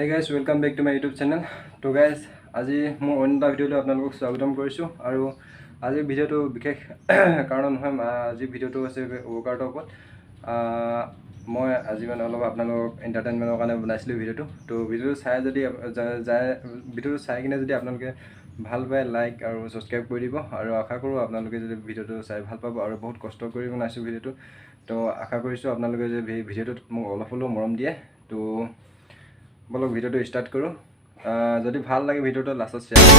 Hey guys, welcome back to my YouTube channel. So guys, আজি মই অন্য এটা ভিডিঅ'লৈ আপোনালোকক স্বাগতম কৰিছোঁ আৰু আজি ভিডিঅ'টো বিশেষ কাৰণ নহয় আজি ভিডিঅ'টো আছে ৱৰ্কআউটৰ ওপৰত মই আজি মানে অলপ আপোনালোকক এণ্টাৰটেইনমেণ্টৰ কাৰণে বনাইছিলোঁ ভিডিঅ'টো তো ভিডিঅ'টো চাই যদি ভিডিঅ'টো চাই কিনে যদি আপোনালোকে ভাল পায় লাইক আৰু সাবস্ক্ৰাইব কৰি দিব আৰু আশা কৰোঁ আপোনালোকে যদি ভিডিঅ'টো চাই ভাল পাব আৰু বহুত কষ্ট কৰি বনাইছোঁ ভিডিঅ'টো তো আশা কৰিছোঁ আপোনালোকে যে ভিডিঅ'টোত মোক অলপ হ'লেও মৰম দিয়ে তো বলক ভিডিঅ'টো ষ্টাৰ্ট কৰোঁ যদি ভাল লাগে ভিডিঅ'টো লাষ্টত শ্বেয়াৰ